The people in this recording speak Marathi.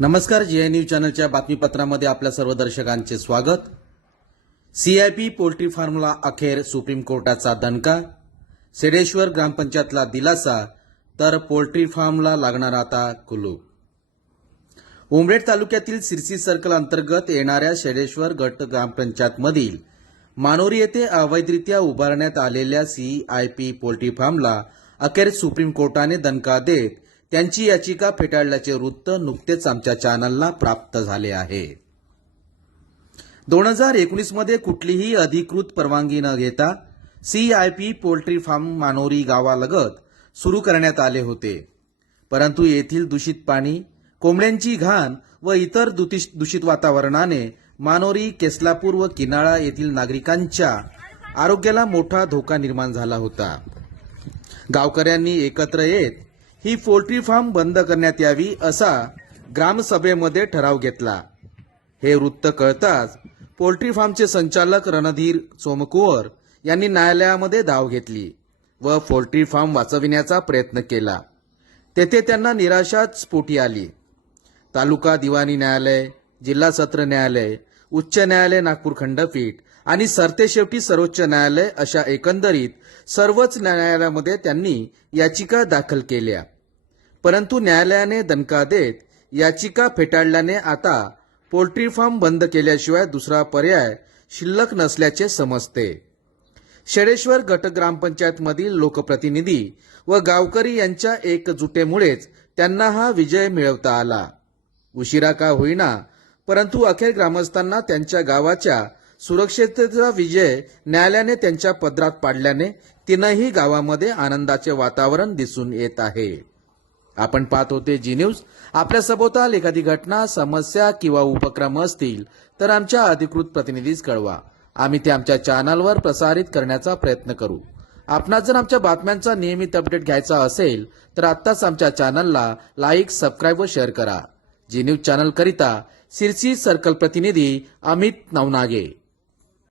नमस्कार जी न्यूज चॅनलच्या बातमीपत्रामध्ये आपल्या सर्व दर्शकांचे स्वागत. सीआयपी पोल्ट्री फार्मला अखेर सुप्रीम कोर्टाचा दणका. सेडेश्वर ग्रामपंचायतला दिलासा तर पोल्ट्री फार्मला लागणार आता कुलूप. उमरेड तालुक्यातील सिरसी सर्कल अंतर्गत येणाऱ्या शेडेश्वर गट ग्रामपंचायतमधील मानोरी येथे अवैधरित्या उभारण्यात आलेल्या सीआयपी पोल्ट्री फार्मला अखेर सुप्रीम कोर्टाने दणका देत त्यांची याचिका फेटाळल्याचे वृत्त नुकतेच आमच्या चॅनलला प्राप्त झाले आहे. दोन हजार एकोणीसमध्ये कुठलीही अधिकृत परवानगी न घेता सीआयपी पोल्ट्री फार्म मानोरी गावालगत सुरू करण्यात आले होते. परंतु येथील दूषित पाणी कोंबड्यांची घाण व इतर दूषित वातावरणाने मानोरी केसलापूर व किनाळा येथील नागरिकांच्या आरोग्याला मोठा धोका निर्माण झाला होता. गावकऱ्यांनी एकत्र येत ही पोल्ट्री फार्म बंद करण्यात यावी असा ग्रामसभेमध्ये ठराव घेतला. हे वृत्त कळताच पोल्ट्री फार्मचे संचालक रणधीर सोमकुवर यांनी न्यायालयामध्ये धाव घेतली व पोल्ट्री फार्म वाचविण्याचा प्रयत्न केला. तेथे त्यांना निराशाच स्फोटी आली. तालुका दिवाणी न्यायालय जिल्हा सत्र न्यायालय उच्च न्यायालय नागपूर खंडपीठ आणि सरतेशेवटी सर्वोच्च न्यायालय अशा एकंदरीत सर्वच न्यायालयामध्ये त्यांनी याचिका दाखल केल्या. परंतु न्यायालयाने दणका देत याचिका फेटाळल्याने आता पोल्ट्री फार्म बंद केल्याशिवाय दुसरा पर्याय शिल्लक नसल्याचे समजते. शेडेश्वर गट ग्रामपंचायतमधील लोकप्रतिनिधी व गावकरी यांच्या एकजुटेमुळेच त्यांना हा विजय मिळवता आला. उशिरा का होईना परंतु अखेर ग्रामस्थांना त्यांच्या गावाच्या सुरक्षिततेचा विजय न्यायालयाने त्यांच्या पदरात पाडल्याने तीनही गावामध्ये आनंदाचे वातावरण दिसून येत आहे. आपण पाहत होते जी न्यूज. आपल्या सभोवताल एखादी घटना समस्या किंवा उपक्रम असतील तर आमच्या अधिकृत प्रतिनिधीस कळवा. आम्ही ते आमच्या चॅनलवर प्रसारित करण्याचा प्रयत्न करू. आपणास जर आमच्या बातम्यांचा नियमित अपडेट घ्यायचा असेल तर आत्ताच आमच्या चॅनलला लाईक सबस्क्राईब व शेअर करा. जी न्यूज चॅनल करिता सिरसी सर्कल प्रतिनिधी अमित नवनागे.